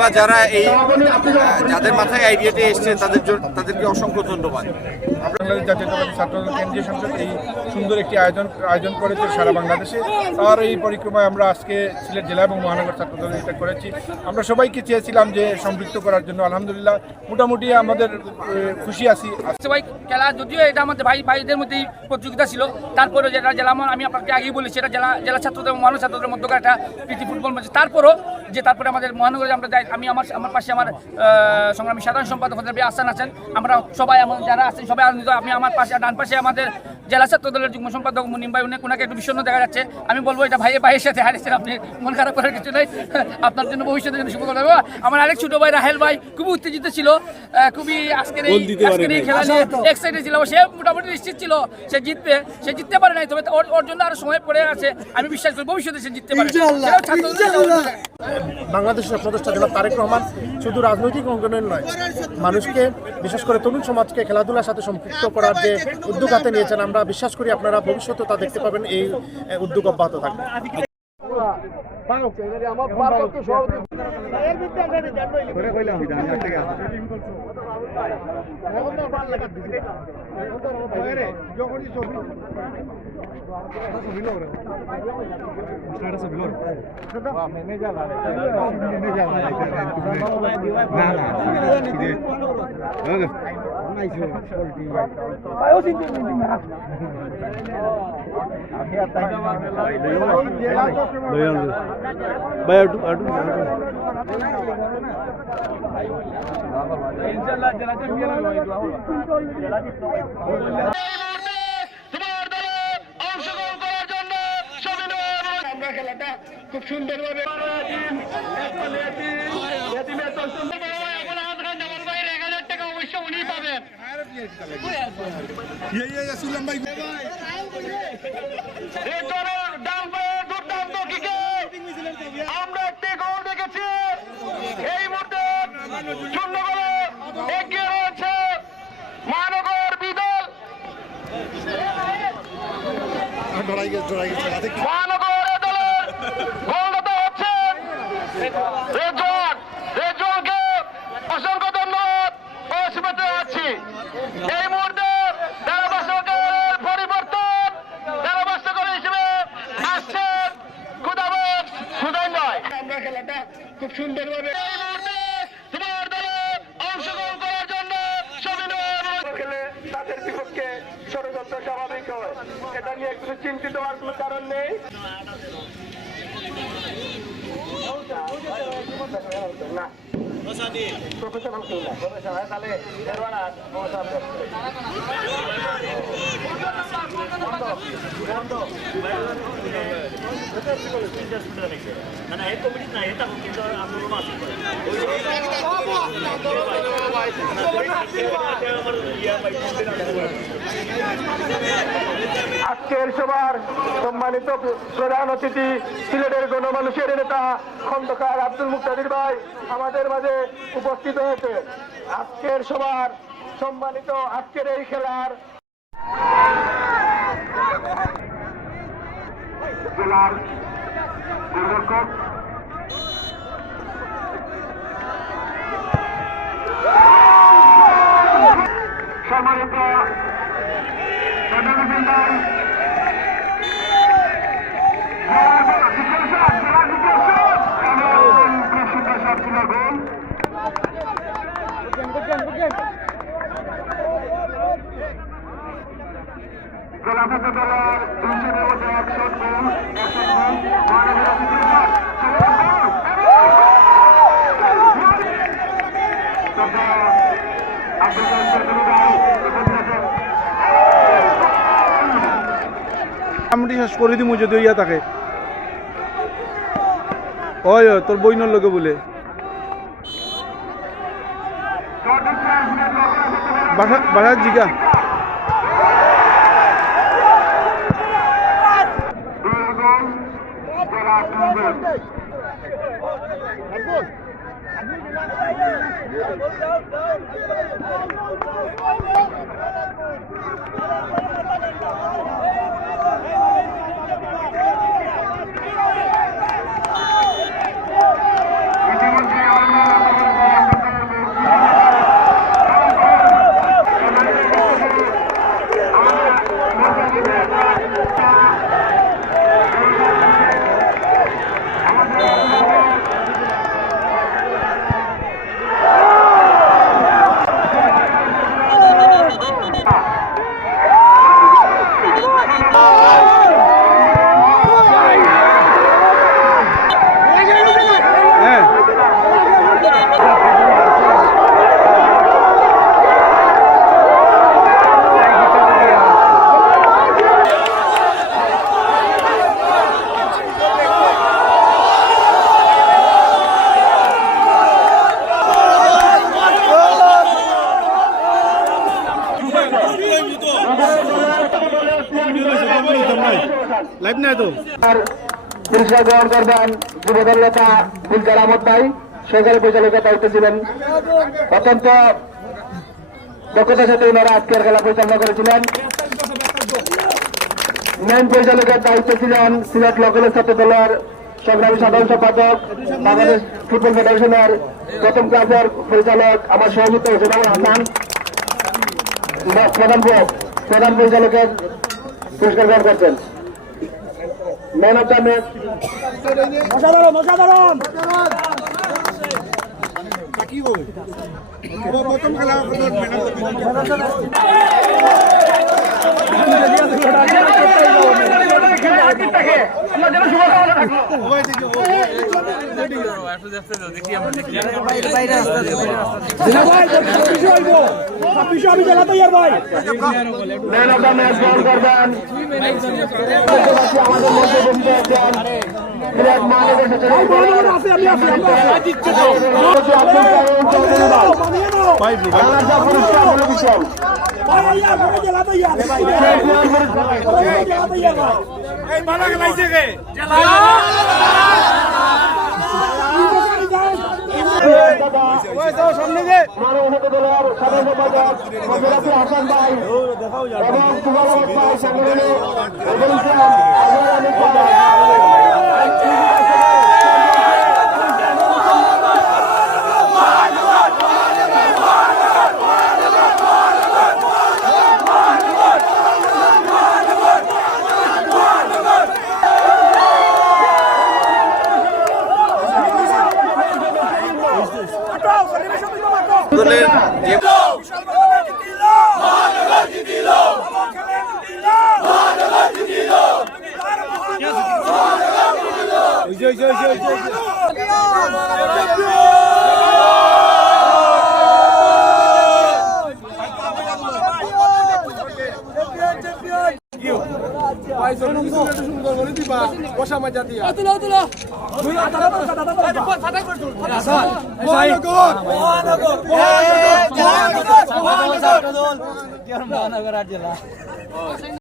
বা যারা এই যাদের মাথায় আইডিয়াটি এসছে তাদেরকে অসংখ্য ধন্যবাদ। বাংলাদেশ জাতীয়তাবাদী ছাত্রদল কেন্দ্রীয় সংসদ এই সুন্দর একটি আয়োজন করেছে সারা বাংলাদেশে। আর এই পরিক্রমায় আমরা আজকে সিলেট জেলা এবং মহানগর ছাত্রদল এটা করেছি। আমরা সবাইকে চেয়েছিলাম যে সম্পৃক্ত করার জন্য। আলহামদুলিল্লাহ মোটামুটি আমাদের খুশি আছি। সবাই খেলা যদিও এটা আমাদের ভাইদের মধ্যেই প্রতিযোগিতা ছিল, তারপরে যেটা জেলা আমি আপনাকে আগেই বলেছি এটা জেলা ছাত্রদের এবং মহানগর ছাত্রদের মধ্যকার একটা প্রীতি ফুটবল ম্যাচ। তারপরে আমাদের মহানগরে আমরা যাই, আমি আমার পাশে আমার সংগ্রামী সাধারণ সম্পাদক আসান আছেন, আমরা সবাই যারা আছেন সবাই আনন্দিত। আমি আমার পাশে ডান পাশে আমাদের জেলা ছাত্র দলের যুগ্ম সম্পাদক মুনিম ভাই, ওনাকে একটু বিষণ্ণ দেখা যাচ্ছে। আমি বলবো এটা ভাইয়ের সাথে হারিয়েছেন, আপনি মন খারাপ করার কিছু নেই, আপনার জন্য ভবিষ্যতের জন্য শুভ করবো। আমার আরেক ছোট ভাই রাহেল ভাই খুবই উত্তেজিত ছিল, খুবই আজকের এই খেলা নিয়ে এক্সাইটেড ছিল। সে মোটামুটি নিশ্চিত ছিল সে জিতবে, সে জিততে পারে নাই, তবে ওর জন্য আরো সময় পড়ে আছে। আমি বিশ্বাস করি ভবিষ্যতে সে জিততে পারে। বাংলাদেশের প্রতিষ্ঠাতা জনাব তারেক রহমান শুধু রাজনৈতিক অঙ্গনে নয়, মানুষকে বিশেষ করে তরুণ সমাজকে খেলাধুলার সাথে সম্পৃক্ত করার যে উদ্যোগ হাতে নিয়েছেন, আমরা বিশ্বাস করি আপনারা ভবিষ্যতে তা দেখতে পাবেন। এই উদ্যোগ অব্যাহত থাকবে। খেলাটা খুব সুন্দরভাবে অবশ্যই উনি পাবেন। আমরা একটি গোল দেখেছি, এই মুহূর্তে 0 গোলে এগিয়ে রয়েছে মহানগর বিদল। মহানগর দলের গোলদাতা হচ্ছে রেজওয়ানকে অসংখ্য ধন্যবাদ ও শুভেচ্ছা জানাচ্ছি। এই মুহূর্তে ধারাভাষ্যকারের পরিবর্তন ধারাভাষ্যকার হিসেবে আসছেন খুদাবত সুদাইন ভাই। আমরা খেলাটা খুব সুন্দরভাবে এই মুহূর্তে তোমার দলে অংশগ্রহণ করার জন্য খেলে তাদের বিপক্ষে ষড়যন্ত্র স্বাভাবিক হয়, এটা নিয়ে কিছু চিন্তিত হওয়ার কোনো কারণ নেই। না প্রফেশনাল কেউ না, প্রফেশনাল তাহলে আজকের সবার সম্মানিত প্রধান অতিথি সিলেটের গণমানুষের নেতা খন্দকার আব্দুল মুক্তাদির ভাই আমাদের মাঝে উপস্থিত হয়েছে। আজকের সবার সম্মানিত আজকের এই খেলার জেলার সংরক্ষক সম্মানিত আমি শেষ করে দিমু যদি ইয়া থাকে। ওই তোর বইনের লোকে বলে বাসা জিগা ইতিমধ্যে আর পুরস্কার গ্রহণ করবেন যুবদল নেতা গুলজার আহমদ ভাই, সহকারী পরিচালকের দায়িত্ব ছিলেন। অত্যন্ত দক্ষতার সাথে ওনারা আজকের খেলা পরিচালনা করেছিলেন। মেন পরিচালকের দায়িত্ব ছিলেন সিলেট লোকালের ছাত্র দলের সংগ্রামী সাধারণ সম্পাদক, বাংলাদেশ ফুটবল ফেডারেশনের প্রথম ক্লাসের পরিচালক আমার সহযোগিতা হোসেন হাসান। প্রধান পরিচালকের পুরস্কার গ্রহণ করছেন। ম্যান অফ দ্য ম্যাচ প্রথম খেলা ম্যান অফ দ্য ম্যাচ গ্রহণ করবেন আমাদের মধ্যে বসে আছেন সিলেট মহানগর সাধারণ সম্পাদক হাসান ভাই এবং সুবল ভাই সংগঠনের দলের যে মহানগর জেলা